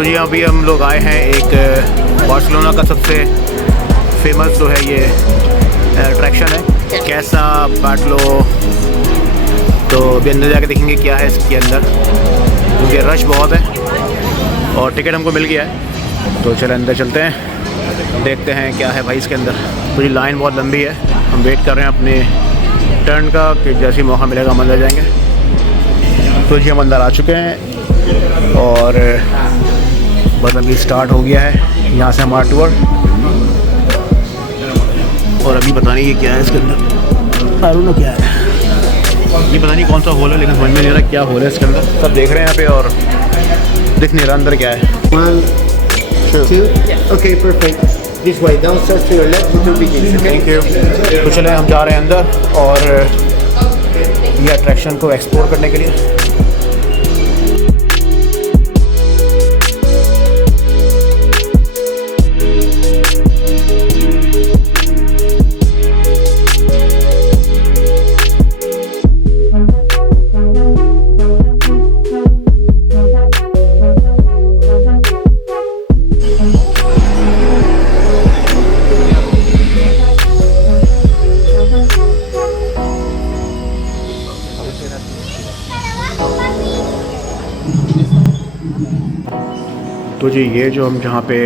तो जी अभी हम लोग आए हैं एक बार्सिलोना का सबसे फेमस जो है ये अट्रैक्शन है कैसा बैटलो। तो अभी अंदर जाके देखेंगे क्या है इसके अंदर, क्योंकि रश बहुत है और टिकट हमको मिल गया है। तो चलो अंदर चलते हैं, देखते हैं क्या है भाई इसके अंदर। तो ये लाइन बहुत लंबी है, हम वेट कर रहे हैं अपने टर्न का कि जैसे ही मौका मिलेगा हम अंदर जाएंगे। तो जी हम अंदर आ चुके हैं और बस अभी स्टार्ट हो गया है यहाँ से हमारा टूर। और अभी पता नहीं ये क्या है इसके अंदर, आई डोंट नो क्या है ये, पता नहीं कौन सा हॉल है, लेकिन समझ में नहीं आ रहा क्या हॉल है इसके अंदर। सब देख रहे हैं यहाँ पे और दिख नहीं रहा अंदर क्या है। 1, 2, okay, perfect. This way, downstairs to your left, to begin. Thank you. तो चले हम जा रहे हैं अंदर और ये अट्रैक्शन को एक्सप्लोर करने के लिए। तो जी ये जो हम जहाँ पे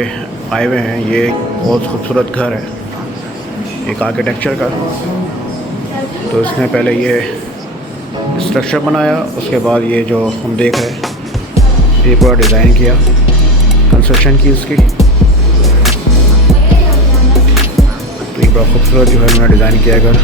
आए हुए हैं ये बहुत खूबसूरत घर है एक आर्किटेक्चर का। तो इसने पहले ये स्ट्रक्चर बनाया, उसके बाद ये जो हम देख रहे हैं ये पूरा डिज़ाइन किया, कंस्ट्रक्शन की इसकी। तो ये बड़ा खूबसूरत जो है उन्होंने डिज़ाइन किया घर।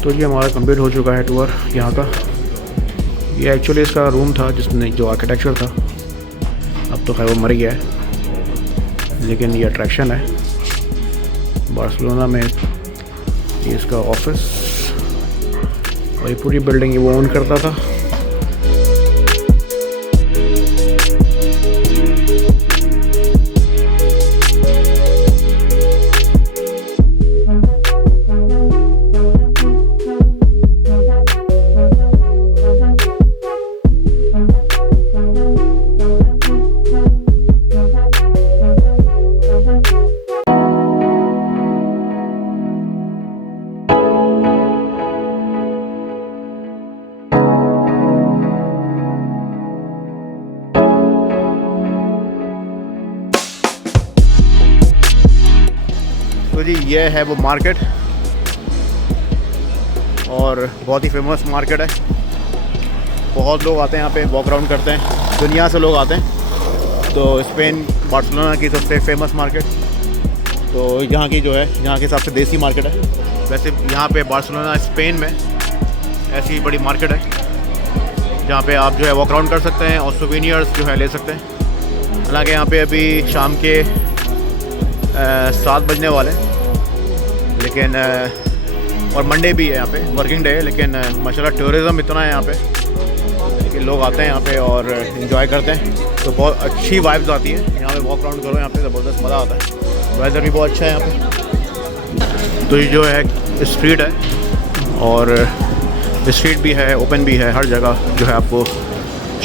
तो जी हमारा कंप्लीट हो चुका है टूर यहाँ का। ये एक्चुअली इसका रूम था जिसने जो आर्किटेक्चर था, अब तो खैर वो मर गया है, लेकिन ये अट्रैक्शन है बार्सिलोना में। ये इसका ऑफिस और ये पूरी बिल्डिंग ये वो ओन करता था। तो जी ये है वो मार्केट और बहुत ही फेमस मार्केट है। बहुत लोग आते हैं यहाँ पे, वॉक अराउंड करते हैं, दुनिया से लोग आते हैं। तो स्पेन बार्सिलोना की सबसे फेमस मार्केट, तो यहाँ की जो है यहाँ के हिसाब से देसी मार्केट है। वैसे यहाँ पे बार्सिलोना स्पेन में ऐसी बड़ी मार्केट है जहाँ पे आप जो है वॉक अराउंड कर सकते हैं और सोवेनियर्स जो है ले सकते हैं। हालांकि यहाँ पे अभी शाम के 7 बजने वाले हैं, लेकिन और मंडे भी है यहाँ पे, वर्किंग डे है, लेकिन माशाल्लाह टूरिज़म इतना है यहाँ पे कि लोग आते हैं यहाँ पे और इन्जॉय करते हैं। तो बहुत अच्छी वाइब्स आती है यहाँ पे, वॉक अराउंड करो यहाँ पे ज़बरदस्त मज़ा आता है। वेदर भी बहुत अच्छा है यहाँ पे। तो ये जो है स्ट्रीट है और स्ट्रीट भी है, ओपन भी है, हर जगह जो है आपको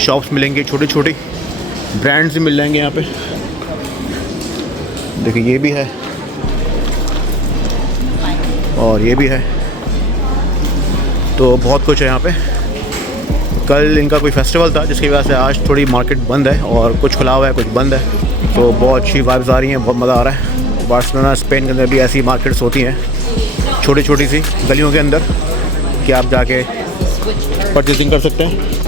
शॉप्स मिलेंगी, छोटी छोटी ब्रांड्स भी मिल जाएंगे यहाँ पे। देखिए ये भी है और ये भी है, तो बहुत कुछ है यहाँ पे। कल इनका कोई फेस्टिवल था जिसकी वजह से आज थोड़ी मार्केट बंद है और कुछ खुला हुआ है, कुछ बंद है, तो बहुत अच्छी वाइब्स आ रही हैं, बहुत मज़ा आ रहा है। बार्सिलोना स्पेन के अंदर भी ऐसी मार्केट्स होती हैं छोटी छोटी सी गलियों के अंदर कि आप जाके परचेजिंग कर सकते हैं।